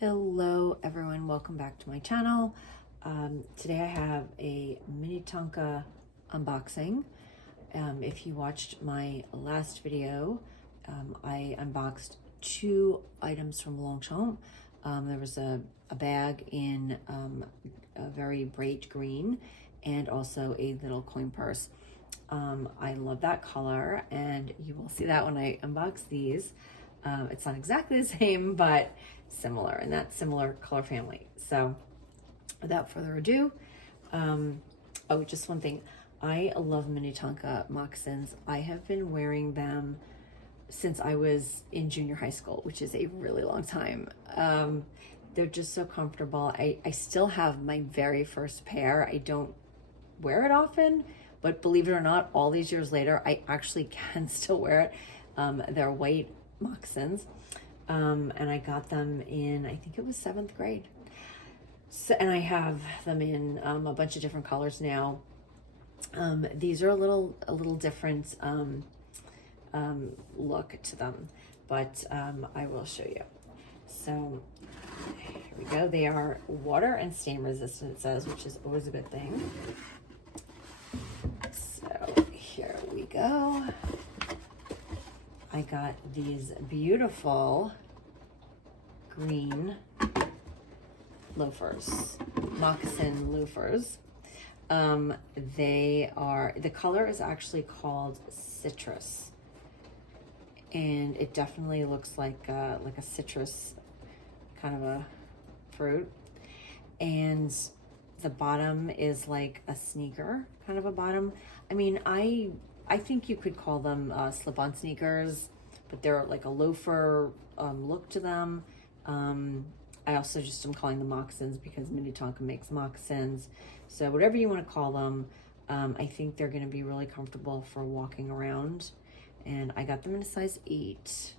Hello everyone, welcome back to my channel. Today I have a Minnetonka unboxing. If you watched my last video, I unboxed two items from Longchamp. There was a bag in a very bright green and also a little coin purse. I love that color and you will see that when I unbox these. It's not exactly the same, but similar in that similar color family. So without further ado, oh, just one thing. I love Minnetonka moccasins. I have been wearing them since I was in junior high school, which is a really long time. They're just so comfortable. I still have my very first pair. I don't wear it often, but believe it or not, all these years later, I actually can still wear it. They're white moccasins. And I got them in, I think it was 7th grade. So, and I have them in a bunch of different colors now. These are a little different look to them, but I will show you. So here we go. They are water and stain resistant, it says, which is always a good thing. So here we go. I got these beautiful green loafers, moccasin loafers. The color is actually called citrus, and it definitely looks like a citrus kind of a fruit. And the bottom is like a sneaker kind of a bottom. I mean, I think you could call them slip-on sneakers, but they're like a loafer look to them. I also just am calling them moccasins because Minnetonka makes moccasins. So whatever you want to call them, I think they're going to be really comfortable for walking around. And I got them in a size 8,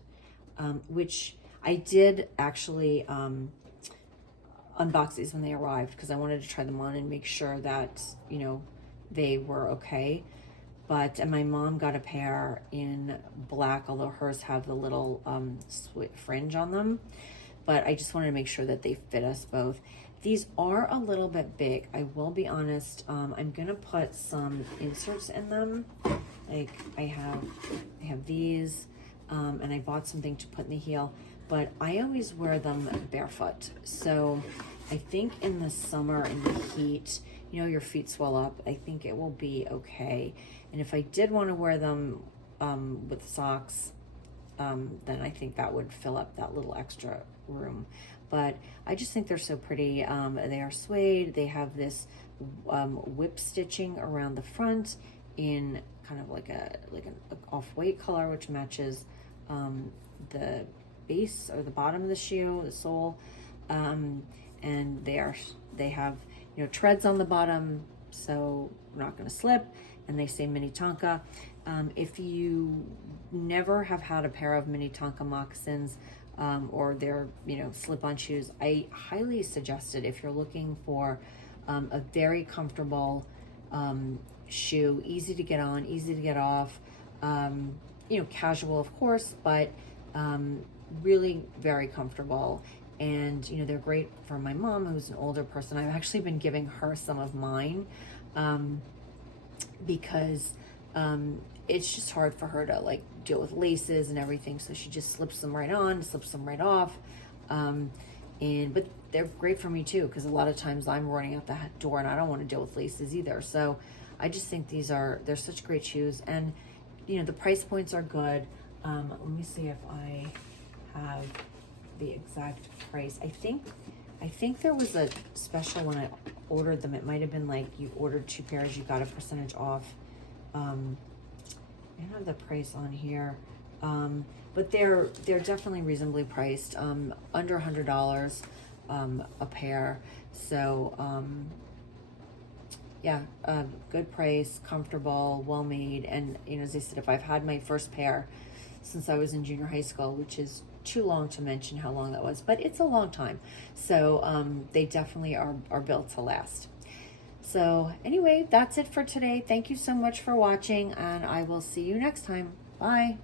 which I did actually unbox these when they arrived because I wanted to try them on and make sure that, you know, they were okay. And my mom got a pair in black, although hers have the little fringe on them. But I just wanted to make sure that they fit us both. These are a little bit big, I will be honest. I'm gonna put some inserts in them. Like I have these, and I bought something to put in the heel, but I always wear them barefoot. So I think in the summer, in the heat, you know, your feet swell up. I think it will be okay. And if I did want to wear them with socks, then I think that would fill up that little extra room. But I just think they're so pretty. They are suede. They have this whip stitching around the front in kind of like an off-white color, which matches the base or the bottom of the shoe, the sole. And they have, you know, treads on the bottom, so we're not going to slip. And they say Minnetonka. If you never have had a pair of Minnetonka moccasins or their, you know, slip-on shoes, I highly suggest it if you're looking for a very comfortable shoe, easy to get on, easy to get off, you know, casual of course, but really very comfortable. And, you know, they're great for my mom, who's an older person. I've actually been giving her some of mine because it's just hard for her to like deal with laces and everything. So she just slips them right on, slips them right off. But they're great for me too, because a lot of times I'm running out the door and I don't want to deal with laces either. So I just think they're such great shoes. And, you know, the price points are good. Let me see if I have the exact price. I think there was a special when I ordered them. It might have been like you ordered 2 pairs, you got a percentage off. I don't have the price on here, but they're definitely reasonably priced, under $100 a pair. So yeah, good price, comfortable, well made. And, you know, as I said, if I've had my first pair since I was in junior high school, which is too long to mention how long that was, but it's a long time. So they definitely are built to last. So anyway, that's it for today. Thank you so much for watching, and I will see you next time. Bye.